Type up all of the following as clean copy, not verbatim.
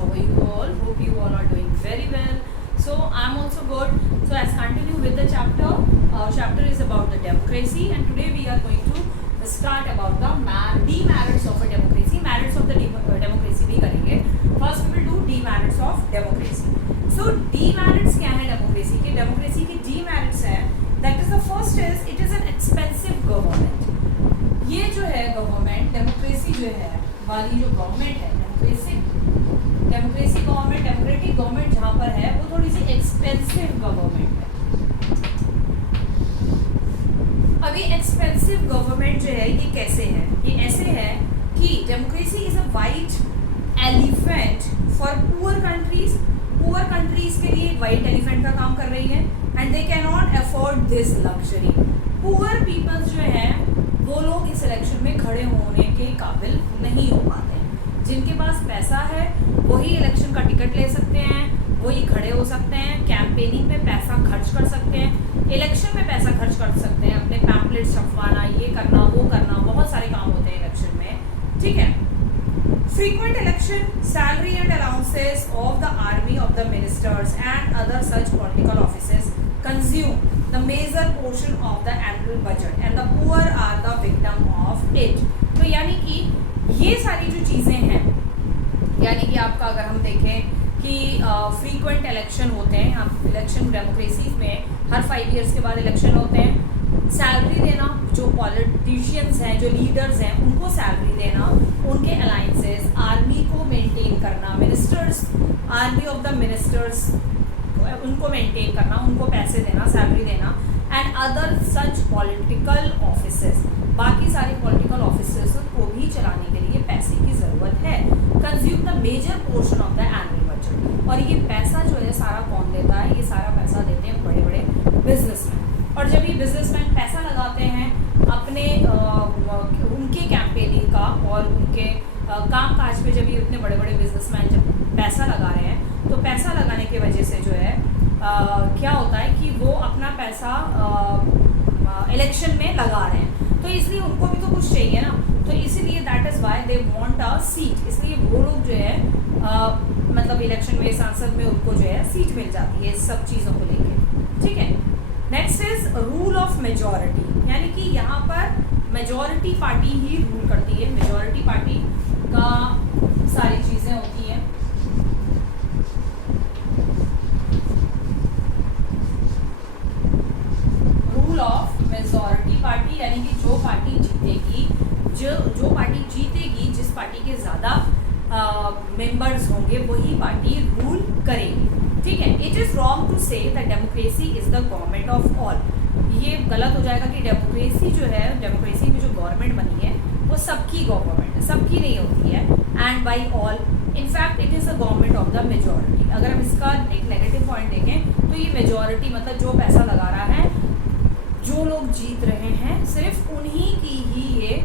How are you all? Hope you all are doing very well. So I'm also good. So let's continue with the chapter. Our chapter is about the democracy, and today we are going to start about the demerits of a democracy. Merits of the democracy भी करेंगे. First we will do demerits of democracy. So demerits क्या है democracy के? Democracy के demerits है. That is the first is it is an expensive government. ये जो है गवर्नमेंट डेमोक्रेसी जो है वाली जो गवर्नमेंट है डेमोक्रेसी गवर्नमेंट डेमोक्रेटिक गवर्नमेंट जहाँ पर है वो थोड़ी सी एक्सपेंसिव गवर्नमेंट है. अभी एक्सपेंसिव गवर्नमेंट जो है ये कैसे है? ये ऐसे है कि democracy is a white elephant for poor countries. Poor countries के लिए एक वाइट एलिफेंट का काम कर रही है and they can not afford this luxury. Poor peoples जो है वो लोग इस इलेक्शन में खड़े होने के काबिल नहीं हो पाते हैं. जिनके पास पैसा है वही इलेक्शन का टिकट ले सकते हैं, वही खड़े हो सकते हैं, कैंपेनिंग में पैसा खर्च कर सकते हैं, इलेक्शन में पैसा खर्च कर सकते हैं, अपने पैम्पलेट छपवाना, ये करना वो करना, बहुत सारे काम होते हैं इलेक्शन में. ठीक है. Frequent election, salary and allowances of the army of the ministers and other such political offices consume the major portion of the annual budget and the poor are the victim of it. तो यानी कि ये सारी जो चीज़ें हैं, यानी कि आपका अगर हम देखें कि फ्रीक्वेंट इलेक्शन होते हैं, आप इलेक्शन डेमोक्रेसी में हर 5 ईयर्स के बाद इलेक्शन होते हैं. सैलरी देना, जो पॉलिटिशियंस हैं, जो लीडर्स हैं, उनको सैलरी देना, उनके अलाइंसेस, आर्मी को मेंटेन करना, ministers, army of the ministers उनको मेंटेन करना, उनको पैसे देना, सैलरी देना, and other such political offices. बाकी सारे पॉलिटिकल ऑफिसेस को भी चलाने के लिए पैसे की ज़रूरत है. Consume the major portion of the annual budget. और ये पैसा जो है सारा कौन देता है? ये सारा पैसा देते हैं बड़े बड़े बिजनेसमैन. और जब ये बिजनेसमैन पैसा लगाते हैं अपने उनके कैंपेनिंग का और उनके काम काज पे, जब ये इतने बड़े बड़े बिजनेसमैन जब पैसा लगा रहे हैं तो पैसा लगाने की वजह से जो है क्या होता है कि वो अपना पैसा इलेक्शन में लगा रहे हैं, तो इसलिए उनको भी तो कुछ चाहिए ना. तो इसीलिए that is why they want a seat. इसलिए वो लोग जो है मतलब इलेक्शन में, संसद में उनको जो है सीट मिल जाती है इस सब चीज़ों को लेकर. ठीक है. Next is rule of majority, यानी कि यहाँ पर मेजॉरिटी पार्टी ही रूल करती है. मेजॉरिटी पार्टी का सारी चीज़ें होती हैं. रूल ऑफ मेजॉरिटी पार्टी यानी कि जो पार्टी जीतेगी, जो पार्टी जीतेगी, जिस पार्टी के ज़्यादा मेंबर्स होंगे वही पार्टी रूल करेगी. ठीक है. It is wrong to say that democracy is the government of all. ये गलत हो जाएगा कि डेमोक्रेसी जो है, डेमोक्रेसी में जो गवर्नमेंट बनी है वो सबकी गवर्नमेंट है, सबकी नहीं होती है. And by all, in fact it is a government of the majority. अगर हम इसका एक नेगेटिव पॉइंट देखें तो ये मेजॉरिटी मतलब जो पैसा लगा रहा है, जो लोग जीत रहे हैं, सिर्फ उन्हीं की ही ये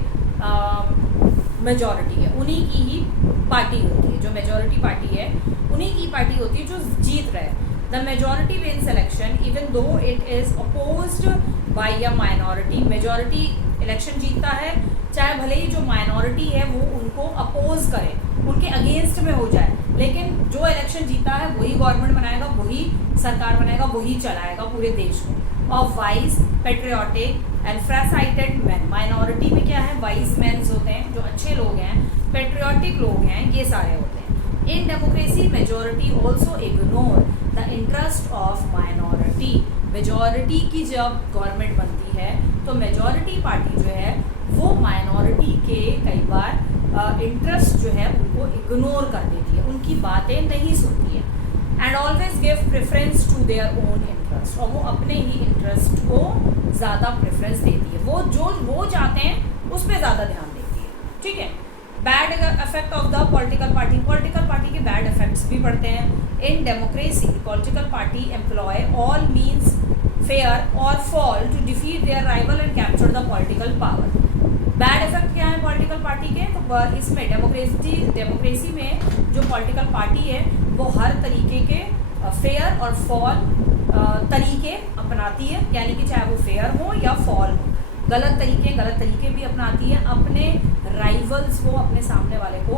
मेजॉरिटी है, उन्हीं की ही पार्टी होती है. जो मेजॉरिटी पार्टी है उन्हीं की पार्टी होती है जो जीत रहे हैं. The majority wins election even though it is opposed by a minority. Majority election जीतता है चाहे भले ही जो माइनॉरिटी है वो उनको अपोज करे, उनके अगेंस्ट में हो जाए, लेकिन जो इलेक्शन जीता है वही गवर्नमेंट बनाएगा, वही सरकार बनाएगा, वही चलाएगा पूरे देश को. और wise, patriotic and foresighted man. Minority में क्या है? वाइज मैन होते हैं, जो अच्छे लोग हैं, पेट्रियाटिक लोग हैं, ये सारे होते हैं. In democracy majority also ignore the interest of minority. Majority की जब गवर्नमेंट बनती है तो मेजॉरिटी पार्टी जो है वो माइनॉरिटी के कई बार इंटरेस्ट जो है उनको इग्नोर कर देती है, उनकी बातें नहीं सुनती है. And always give preference to their own interest. और वो अपने ही इंटरेस्ट को ज़्यादा प्रेफरेंस देती है, वो चाहते हैं उस पर ज़्यादा ध्यान देती है. ठीक है. Bad effect of the political party. Political party के बैड इफेक्ट्स भी पड़ते हैं. In democracy political party employ all means fair और foul to defeat their rival and capture the political power. Bad effect क्या है पॉलिटिकल पार्टी के? तो इसमें डेमोक्रेसी में जो पॉलिटिकल पार्टी है वो हर तरीके के फेयर और फॉल तरीके अपनाती है, यानी कि चाहे वो फेयर हो या फॉल हो. गलत तरीके भी अपनाती है अपने राइवल्स को, अपने सामने वाले को,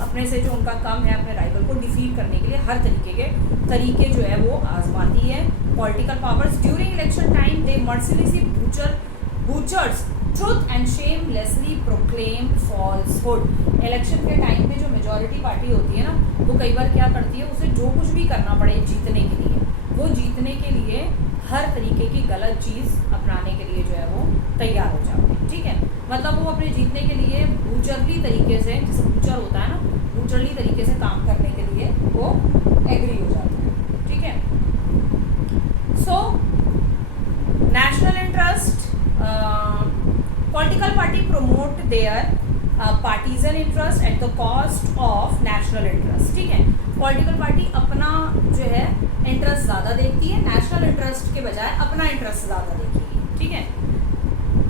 अपने से जो उनका कम है, अपने राइवल को डिफीट करने के लिए हर तरीके जो है वो आजमाती है। Political powers during election time they mercilessly butchers truth and shamelessly proclaim falsehood. Election के टाइम पे जो मेजॉरिटी पार्टी होती है ना, वो कई बार क्या करती है, उसे जो कुछ भी करना पड़े जीतने के लिए, वो जीतने के लिए हर तरीके की गलत चीज़ अपनाने के लिए जो है वो तैयार हो जाते हैं। ठीक है, मतलब वो अपने जीतने के लिए बूचरली तरीके से, जैसे बूचर होता है ना, बूचरली तरीके से काम करने के लिए वो एग्री हो जाते हैं। ठीक है, so national interest, political party promote their partisan interest at the cost of national interest. ठीक है, पॉलिटिकल पार्टी अपना जो है इंटरेस्ट ज़्यादा देखती है, नेशनल इंटरेस्ट के बजाय अपना इंटरेस्ट ज़्यादा देखेगी। ठीक है,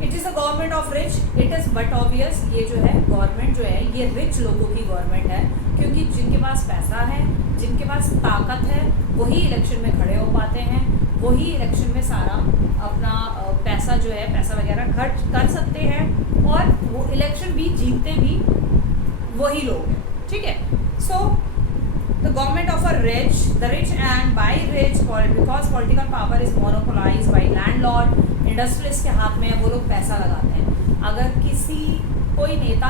it is the government of rich, it is but obvious, ये जो है गवर्नमेंट जो है ये रिच लोगों की गवर्नमेंट है, क्योंकि जिनके पास पैसा है, जिनके पास ताकत है, वही इलेक्शन में खड़े हो पाते हैं, वही इलेक्शन में सारा अपना पैसा जो है, पैसा वगैरह खर्च कर सकते हैं, और वो इलेक्शन भी जीतते भी वही लोग हैं। ठीक है, सो the government of a rich, the rich and by rich, because political power is monopolized by landlord, industrialist के हाथ में वो लोग पैसा लगाते हैं। अगर कोई नेता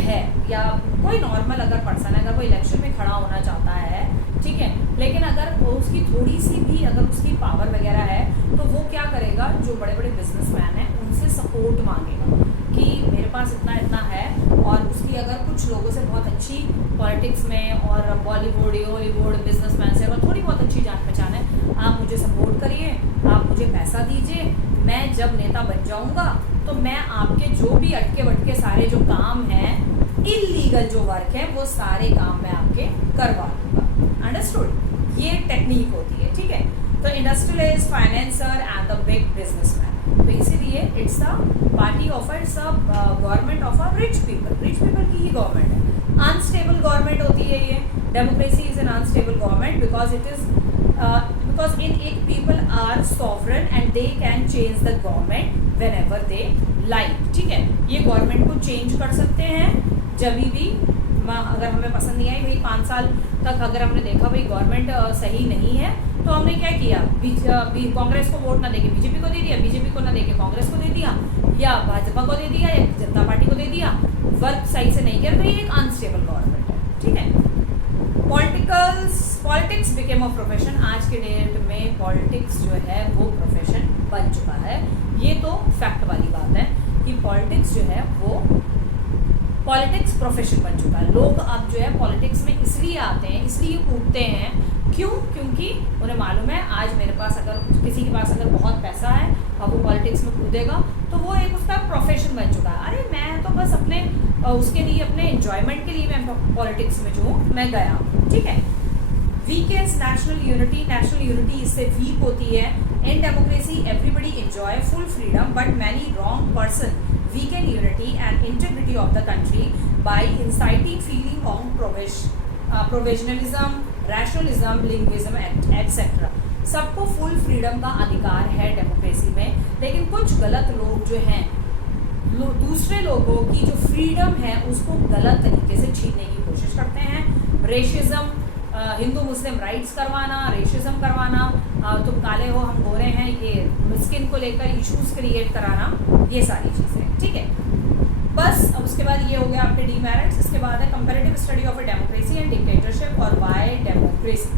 है या कोई नॉर्मल अगर पर्सन है, अगर वो इलेक्शन में खड़ा होना चाहता है, ठीक है, लेकिन अगर उसकी थोड़ी सी भी अगर उसकी पावर वगैरह है, तो वो क्या करेगा, जो बड़े बड़े बिजनेसमैन हैं उनसे सपोर्ट मांगेगा कि मेरे पास इतना है, और उसकी अगर कुछ लोगों से बहुत अच्छी पॉलिटिक्स में और बॉलीवुड हॉलीवुड बिजनेसमैन से अगर थोड़ी बहुत अच्छी जान पहचान है, आप मुझे सपोर्ट करिए, आप मुझे पैसा दीजिए, मैं जब नेता बन जाऊंगा तो मैं आपके जो भी अटके वटके सारे जो काम हैं, इलीगल जो वर्क है, वो सारे काम मैं आपके करवा दूंगा। अंडरस्टूड, ये टेक्निक होती है। ठीक है, तो industrialist, financer and the big businessman, तो इसीलिए it's the party of it's a government of a rich people की ही गवर्नमेंट है। अनस्टेबल गवर्नमेंट होती है ये, democracy is an unstable government because it is because in it people are sovereign and they can change the government whenever they like। ठीक है, ये government को चेंज कर सकते हैं जब भी अगर हमें पसंद नहीं आई। भाई 5 साल तक अगर हमने देखा भाई गवर्नमेंट सही नहीं है, तो हमने क्या किया, कांग्रेस को वोट ना देके बीजेपी को दे दिया, बीजेपी को ना देके कांग्रेस को दे दिया, या भाजपा को दे दिया, या जनता पार्टी को दे दिया। वर्क सही से नहीं किया तो ये एक अनस्टेबल गवर्नमेंट है। ठीक है, पॉलिटिक्स बिकेम अ प्रोफेशन, आज के डेट में पॉलिटिक्स जो है वो प्रोफेशन बन चुका है। ये तो फैक्ट वाली बात है कि पॉलिटिक्स जो है वो पॉलिटिक्स प्रोफेशन बन चुका है। लोग अब जो है पॉलिटिक्स में इसलिए आते हैं, इसलिए कूदते हैं, क्यों? क्योंकि उन्हें मालूम है आज मेरे पास अगर किसी के पास अगर बहुत पैसा है और वो पॉलिटिक्स में कूदेगा तो वो एक उसका प्रोफेशन बन चुका है। अरे मैं तो बस अपने उसके लिए, अपने एंजॉयमेंट के लिए मैं पॉलिटिक्स में जो हूँ मैं गया। ठीक है, वीकेंस नेशनल यूनिटी इससे वीक होती है। In democracy everybody enjoy full freedom but many wrong person weaken unity and integrity of the country by inciting feeling on provincialism, rationalism, linguism etcetera. सबको फुल फ्रीडम का अधिकार है democracy में, लेकिन कुछ गलत लोग जो हैं दूसरे लोगों की जो फ्रीडम है उसको गलत तरीके से छीनने की कोशिश करते हैं। रेशिज्म, हिंदू मुस्लिम राइट्स करवाना, रेशिज्म करवाना, तुम काले हो हम गोरे हैं, ये स्किन को लेकर इश्यूज क्रिएट कराना, ये सारी चीज़ें। ठीक है, बस अब उसके बाद ये हो गया आपके डीमेरिट्स। इसके बाद है comparative study of a democracy and dictatorship और why democracy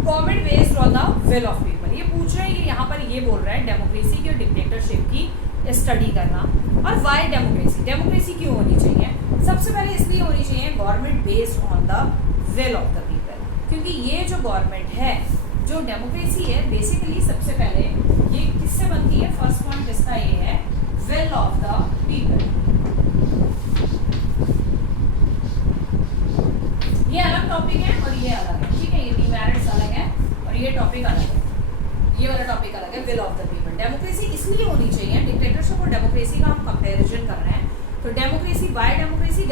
government based on the will of people. ये पूछ रहे हैं, ये यहाँ पर ये बोल रहा है डेमोक्रेसी की और डिक्टेटरशिप की स्टडी करना। और वाई डेमोक्रेसी क्यों होनी चाहिए? सबसे पहले इसलिए होनी चाहिए government based on the will of the people, क्योंकि ये जो गवर्नमेंट है, जो डेमोक्रेसी है, बेसिकली सबसे पहले ये किससे बनती है? फर्स्ट पॉइंट इसका ये है विल ऑफ द पीपल। ये अलग टॉपिक है और ये अलग है। ठीक है, ये डीमेरिट्स अलग है और ये टॉपिक अलग है, ये वाला टॉपिक अलग है। Will of the people, democracy इसलिए होनी चाहिए, डिक्टेटरशिप और डेमोक्रेसी का हम कंपैरिजन कर रहे हैं। तो डेमोक्रेसी, वाई डेमोक्रेसी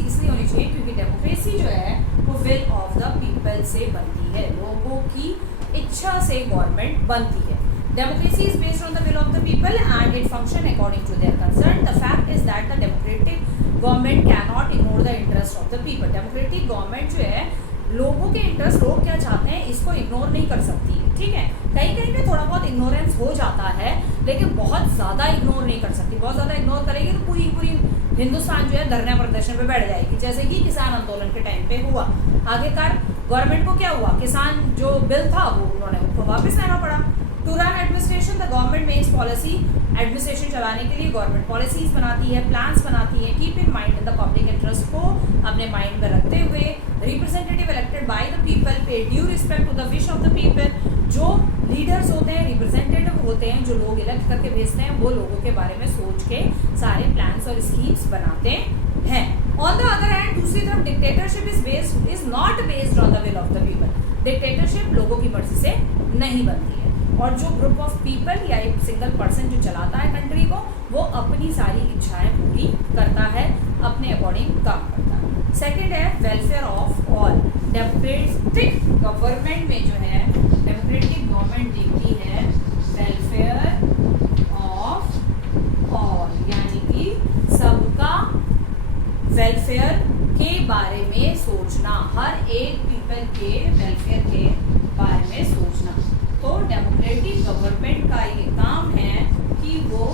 इसलिए होनी चाहिए क्योंकि डेमोक्रेसी जो है वो विल ऑफ द पीपल से बनती है, लोगों की इच्छा से गवर्नमेंट बनती है। Democracy is based on the will of the people and it function according to their concern. The fact is that the democratic government cannot ignore the interest of the people. Democratic government जो है लोगों के interest, लोग क्या चाहते हैं, इसको ignore नहीं कर सकती है, ठीक है। कहीं कहीं पे थोड़ा बहुत इग्नोरेंस हो जाता है, लेकिन बहुत ज़्यादा इग्नोर नहीं कर सकती। बहुत ज़्यादा इग्नोर करेगी तो पूरी पूरी हिंदुस्तान जो है धरना प्रदर्शन पे बैठ जाएगी, जैसे कि किसान आंदोलन के टाइम पे हुआ। आखिरकार गवर्नमेंट को क्या हुआ, किसान जो बिल था वो उन्होंने उनको वापस लेना पड़ा। To run administration the government makes policy, administration चलाने के लिए गवर्नमेंट पॉलिसीज बनाती है, प्लान्स बनाती है। Keep in mind the public interest को अपने माइंड में रखते हुए representative elected by the people pay due respect to the wish of the people. जो लीडर्स होते हैं, रिप्रेजेंटेटिव होते हैं, जो लोग इलेक्ट करके भेजते हैं, वो लोगों के बारे में सोच के सारे प्लान्स और स्कीम्स बनाते हैं। ऑन द अदर हैंड दूसरी तरफ dictatorship is not based on the will of the people. Dictatorship लोगों की मर्जी से नहीं बनती है, और जो ग्रुप ऑफ पीपल या एक सिंगल पर्सन जो चलाता है कंट्री को, वो अपनी सारी इच्छाएं पूरी करता है, अपने अकॉर्डिंग काम करता है। सेकंड है welfare of all. Democratic government में जो है, डेमोक्रेटिक गवर्नमेंट देखती है वेलफेयर ऑफ ऑल, यानी कि सबका वेलफेयर के बारे में सोचना, हर एक पीपल के वेलफेयर के बारे में सोचना। तो डेमोक्रेटिक गवर्नमेंट का ये काम है कि वो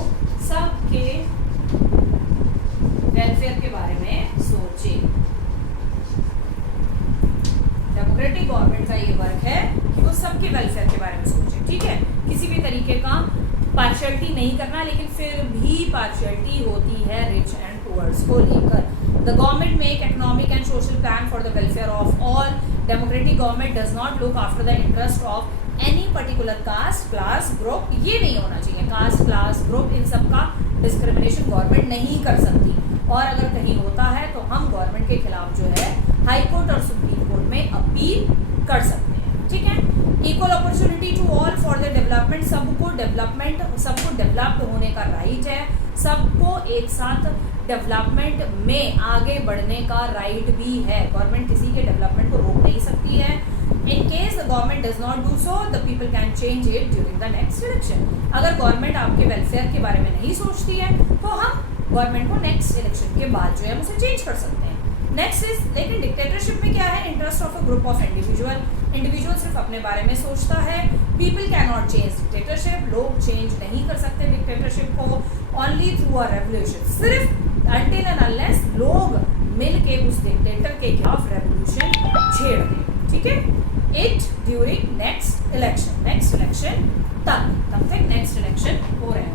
सबके वेलफेयर के बारे में सोचे। डेमोक्रेटिक गवर्नमेंट का ये वर्क है कि वो सबके वेलफेयर के बारे में सोचे, ठीक है। किसी भी तरीके का पार्शियलिटी नहीं करना, लेकिन फिर भी पार्शियलिटी होती है रिच एंड पुअर्स को लेकर। The government make economic and social plan for the welfare of all. Democratic government does not look after the interest of any particular caste, class, group. ये नहीं होना चाहिए, कास्ट, क्लास, ग्रुप, इन सब का discrimination government नहीं कर सकती। और अगर कहीं होता है तो हम गवर्नमेंट के खिलाफ जो है हाई कोर्ट और सुप्रीम कोर्ट में अपील कर सकते हैं, ठीक है। Equal opportunity to all for the development, सबको डेवलप्ड होने का राइट है, सबको एक साथ डेवलपमेंट में आगे बढ़ने का राइट भी है। गवर्नमेंट किसी के डेवलपमेंट को रोक नहीं सकती है। In case the government does not do so, the people can change it during the next election. अगर गवर्नमेंट आपके वेलफेयर के बारे में नहीं सोचती है तो हम गवर्नमेंट को नेक्स्ट इलेक्शन के बाद जो है उसे चेंज कर सकते हैं। नेक्स्ट इज, लेकिन डिक्टेटरशिप में क्या है, interest of a group of individual सिर्फ अपने बारे में सोचता है। People can not change dictatorship, लोग चेंज नहीं कर सकते डिक्टेटरशिप को, ओनली थ्रू अ रेवोल्यूशन, सिर्फ अनटिल एंड अनलेस लोग मिल के उस डिक्टेटर के खिलाफ रेवोल्यूशन छेड़ दें, ठीक है। इट ड्यूरिंग नेक्स्ट इलेक्शन तब तक नेक्स्ट इलेक्शन हो रहे हैं।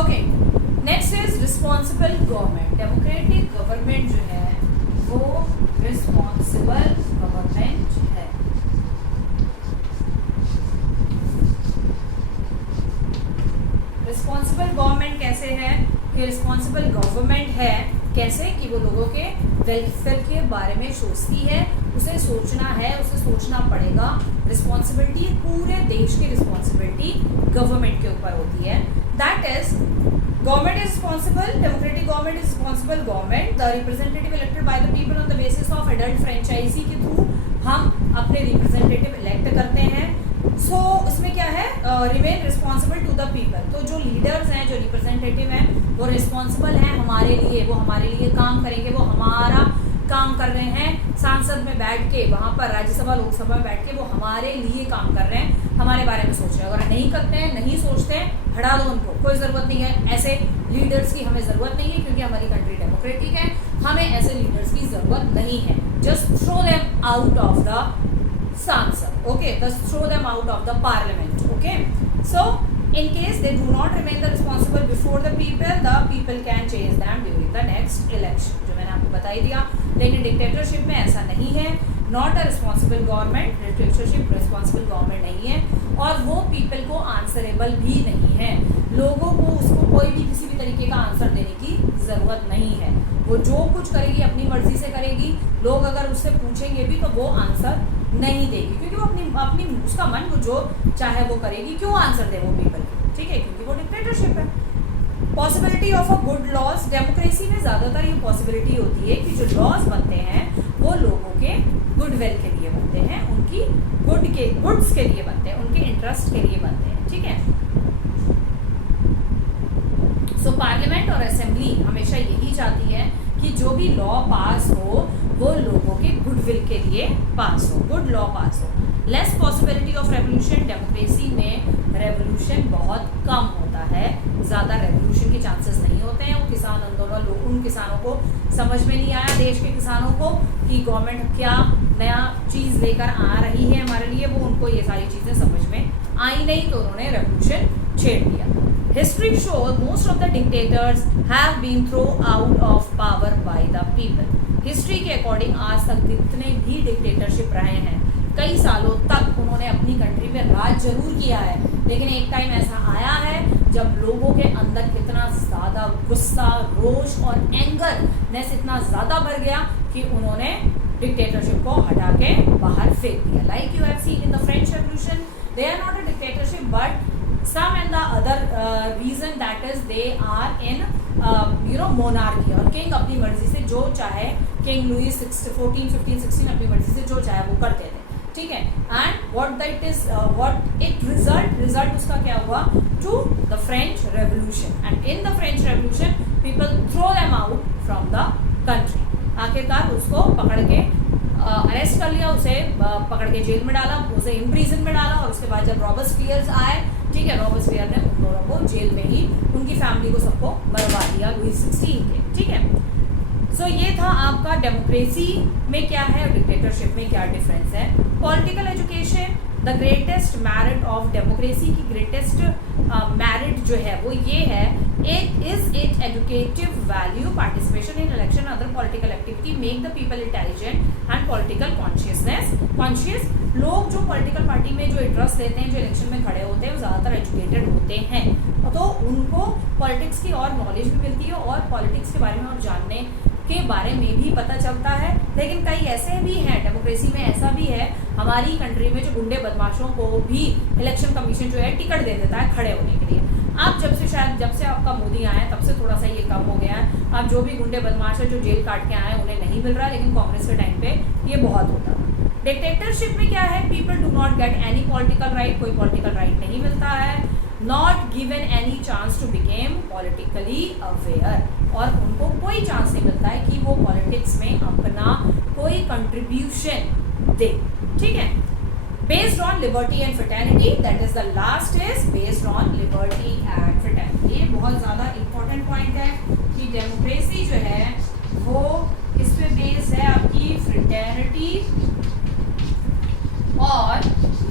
Okay, next is responsible government. Democratic government जो है वो रिस्पॉन्सिबल गवर्नमेंट है। रिस्पॉन्सिबल गवर्नमेंट कैसे है कि रिस्पॉन्सिबल गवर्नमेंट है कैसे कि वो लोगों के वेलफेयर के बारे में सोचती है, उसे सोचना है, उसे सोचना पड़ेगा। रिस्पॉन्सिबिलिटी पूरे देश की रिस्पॉन्सिबिलिटी गवर्नमेंट के ऊपर होती है। That is government is responsible, democratic government is responsible government. The representative elected by the people on the basis of adult franchise के थ्रू हम अपने रिप्रेजेंटेटिव इलेक्ट करते हैं। सो इसमें क्या है, remain responsible to the people. तो जो लीडर्स हैं, जो रिप्रेजेंटेटिव हैं, वो रिस्पॉन्सिबल हैं हमारे लिए, वो हमारे लिए काम करेंगे, वो हमारा काम कर रहे हैं। सांसद में बैठ के, वहाँ पर राज्यसभा लोकसभा में बैठ के वो हमारे लिए काम कर रहे हैं, हमारे बारे में सोच रहे हैं। अगर नहीं करते हैं, नहीं सोचते हैं, हटा दो उनको, कोई ज़रूरत नहीं है। ऐसे लीडर्स की हमें ज़रूरत नहीं है, क्योंकि हमारी कंट्री डेमोक्रेटिक है, हमें ऐसे लीडर्स की ज़रूरत नहीं है। Just throw them out of the सांसद, okay, just throw them out of the parliament, okay. So in case they do not remain the responsible before the people can change them during the next election, जो मैंने आपको बता ही दिया। लेकिन dictatorship में ऐसा नहीं है, not a responsible government, dictatorship responsible government नहीं है, और वो पीपल को आंसरेबल भी नहीं है। लोगों को उसको कोई भी किसी भी तरीके का आंसर देने की ज़रूरत नहीं है। वो जो कुछ करेगी अपनी मर्जी से करेगी। लोग अगर उससे पूछेंगे भी तो वो आंसर नहीं देगी, क्योंकि वो अपनी उसका मन वो जो चाहे वो करेगी। क्यों आंसर दे वो पीपल, ठीक है, क्योंकि वो डिक्टेटरशिप है। Possibility of a good laws, democracy में ज़्यादातर ये पॉसिबिलिटी होती है कि जो लॉज बनते हैं वो लोगों के गुडविल के लिए बनते हैं, उनकी गुड्स के लिए बनते हैं, उनके इंटरेस्ट के लिए बनते हैं, ठीक है। सो पार्लियामेंट और असेंबली हमेशा यही चाहती है कि जो भी लॉ पास हो वो लोगों के गुडविल के लिए पास हो, गुड लॉ पास हो। Less possibility of revolution, democracy में रेवोल्यूशन बहुत कम होता है, ज़्यादा रेवोल्यूशन के चांसेस नहीं होते हैं। वो किसान आंदोलन, उन किसानों को समझ में नहीं आया, देश के किसानों को, कि गवर्नमेंट क्या नया चीज़ लेकर आ रही है हमारे लिए, वो उनको ये सारी चीज़ें समझ में आई नहीं, तो उन्होंने रेवोल्यूशन छेड़ दिया। History shows most of the dictators have been throw out of power by the people. History के अकॉर्डिंग आज तक जितने भी डिक्टेटरशिप रहे हैं, कई सालों तक उन्होंने अपनी कंट्री में राज जरूर किया है, लेकिन एक टाइम ऐसा आया है जब लोगों के अंदर कितना ज़्यादा गुस्सा, रोष और एंगरनेस इतना ज़्यादा बढ़ गया कि उन्होंने डिक्टेटरशिप को हटा के बाहर फेंक दिया। Like you have seen in the French revolution, they are not a dictatorship but some and the other reason that is they are in monarchy, और किंग अपनी मर्जी से जो चाहे, किंग लुईस 14, 15, 16 अपनी मर्जी से जो चाहे वो करते थे, ठीक है। एंड व्हाट इट रिजल्ट उसका क्या हुआ, to the French revolution, and in the French revolution people throw them out from the country. आखिरकार उसको पकड़ के अरेस्ट कर लिया, उसे पकड़ के जेल में डाला, उसे इम्प्रिजन में डाला, और उसके बाद जब रॉबर्सपियर्स आए, ठीक है, रॉबर्सपियर ने उन दोनों को जेल में ही, उनकी फैमिली को सबको मरवा दिया लुईस 16 के, ठीक है। सो ये था आपका डेमोक्रेसी में क्या है और डिक्टेटरशिप में क्या डिफरेंस है। Political education, the greatest merit of democracy की ग्रेटेस्ट मेरिट जो है वो ये है, it is it educative value, participation in election other political activity make the people intelligent and political conscious. लोग जो पॉलिटिकल पार्टी में जो इंटरेस्ट लेते हैं, जो इलेक्शन में खड़े होते हैं, वो ज़्यादातर एजुकेटेड होते हैं, तो उनको पॉलिटिक्स की और नॉलेज भी मिलती है और पॉलिटिक्स के बारे में और जानने के बारे में भी पता चलता है। लेकिन कई ऐसे भी हैं, डेमोक्रेसी में ऐसा भी है हमारी कंट्री में, जो गुंडे बदमाशों को भी इलेक्शन कमीशन जो है टिकट दे देता है खड़े होने के लिए। अब जब से आपका मोदी आया है तब से थोड़ा सा ये कम हो गया है। अब जो भी गुंडे बदमाश है जो जेल काट के आए हैं उन्हें नहीं मिल रहा है, लेकिन कांग्रेस के टाइम पे ये बहुत होता था। डिक्टेटरशिप में क्या है, people do not get any political right, कोई पॉलिटिकल राइट नहीं मिलता है, not given any chance to became politically aware, और उनको कोई चांस नहीं मिलता है कि वो पॉलिटिक्स में अपना कोई कंट्रीब्यूशन दे, ठीक है। Based on liberty and fraternity, that is the last is based on liberty and fraternity. ये बहुत ज़्यादा इंपॉर्टेंट पॉइंट है कि डेमोक्रेसी जो है वो किस पे बेस्ड है, आपकी फ्रेटर्निटी और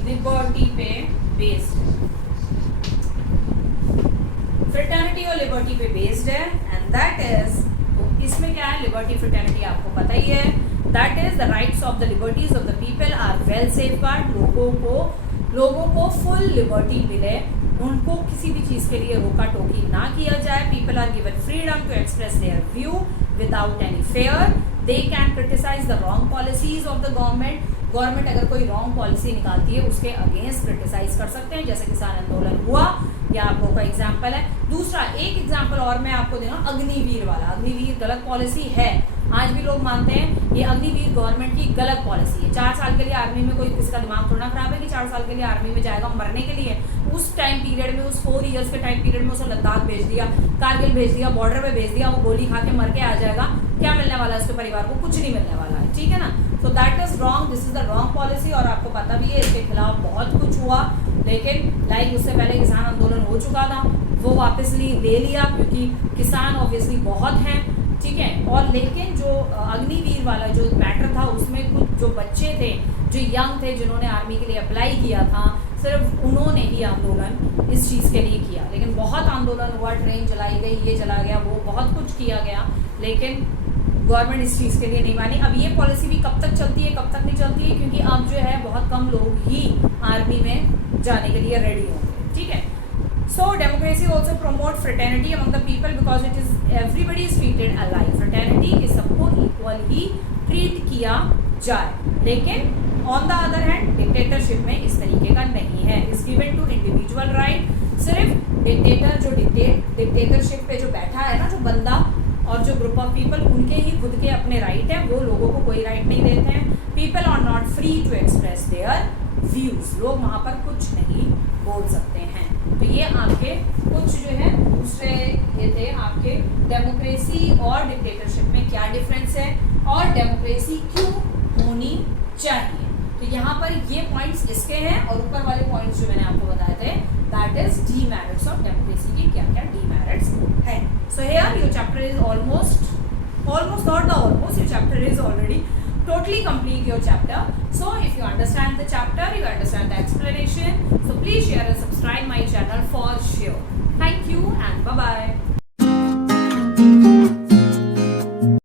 लिबर्टी पे बेस्ड है। फ्रेटर्निटी और लिबर्टी पे बेस्ड है, एंड दैट इज, तो इसमें क्या है, लिबर्टी फ्रेटर्निटी आपको पता ही है, that is the rights of the liberties of the people are well safeguard. लोगों को फुल लिबर्टी मिले, उनको किसी भी चीज़ के लिए रोका टोकी ना किया जाए। People are given freedom to express their view without any fear, they can criticise the wrong policies of the government अगर कोई रॉन्ग पॉलिसी निकालती है उसके अगेंस्ट क्रिटिसाइज कर सकते हैं, जैसे किसान आंदोलन हुआ, या आपको कोई एग्जाम्पल है। दूसरा एक एग्जाम्पल और मैं आपको देना, अग्निवीर वाला। अग्निवीर गलत पॉलिसी है, आज भी लोग मानते हैं ये अग्निवीर गवर्नमेंट की गलत पॉलिसी है। 4 साल के लिए आर्मी में कोई किसी का दिमाग थोड़ा खराब है कि 4 साल के लिए आर्मी में जाएगा मरने के लिए। उस टाइम पीरियड में, उस 4 इयर्स के टाइम पीरियड में उसे लद्दाख भेज दिया, कारगिल भेज दिया, बॉर्डर पे भेज दिया, वो गोली खा के मर के आ जाएगा। क्या मिलने वाला है उसके परिवार को? कुछ नहीं मिलने वाला है, ठीक है ना। So that is wrong, this is the wrong policy, और आपको पता भी है इसके खिलाफ बहुत कुछ हुआ, लेकिन लाइक उससे पहले किसान आंदोलन हो चुका था, वो वापस ले लिया क्योंकि किसान ऑब्वियसली बहुत हैं, ठीक है। और लेकिन जो अग्निवीर वाला जो मैटर था उसमें कुछ जो बच्चे थे, जो यंग थे, जिन्होंने आर्मी के लिए अप्लाई किया था, सिर्फ उन्होंने ही आंदोलन इस चीज़ के लिए किया। लेकिन बहुत आंदोलन हुआ, ट्रेन जलाई गई, ये जला गया, वो बहुत कुछ किया गया, लेकिन गवर्नमेंट इस चीज़ के लिए नहीं मानी। अब ये पॉलिसी भी कब तक चलती है, कब तक नहीं चलती है, क्योंकि अब जो है बहुत कम लोग ही आर्मी में जाने के लिए रेडी होंगे, ठीक है। So democracy also promote fraternity among the people because it is everybody is treated alike. Fraternity कि सबको इक्वल ही ट्रीट किया जाए, लेकिन on the other hand dictatorship में इस तरीके का नहीं है। Is given to individual right, सिर्फ डिक्टेटर जो डिक्टेटरशिप पे जो बैठा है ना, जो बंदा, और जो ग्रुप ऑफ पीपल उनके ही खुद के अपने राइट हैं, वो लोगों को कोई राइट नहीं देते हैं। People are not free to express their views, लोग वहां पर कुछ नहीं बोल सकते हैं। तो ये आपके कुछ जो है दूसरे ये थे आपके डेमोक्रेसी और डिक्टेटरशिप में क्या डिफरेंस है और डेमोक्रेसी क्यों होनी चाहिए। तो यहाँ पर ये पॉइंट्स इसके हैं और ऊपर वाले पॉइंट्स जो मैंने आपको बताए थे that is demerits of democracy की क्या क्या डीमेरिट्स है। So here your chapter is almost not the almost, your chapter is already totally complete your chapter. So if you understand the chapter, you understand the explanation, so please share and subscribe my channel for sure. Thank you and bye bye.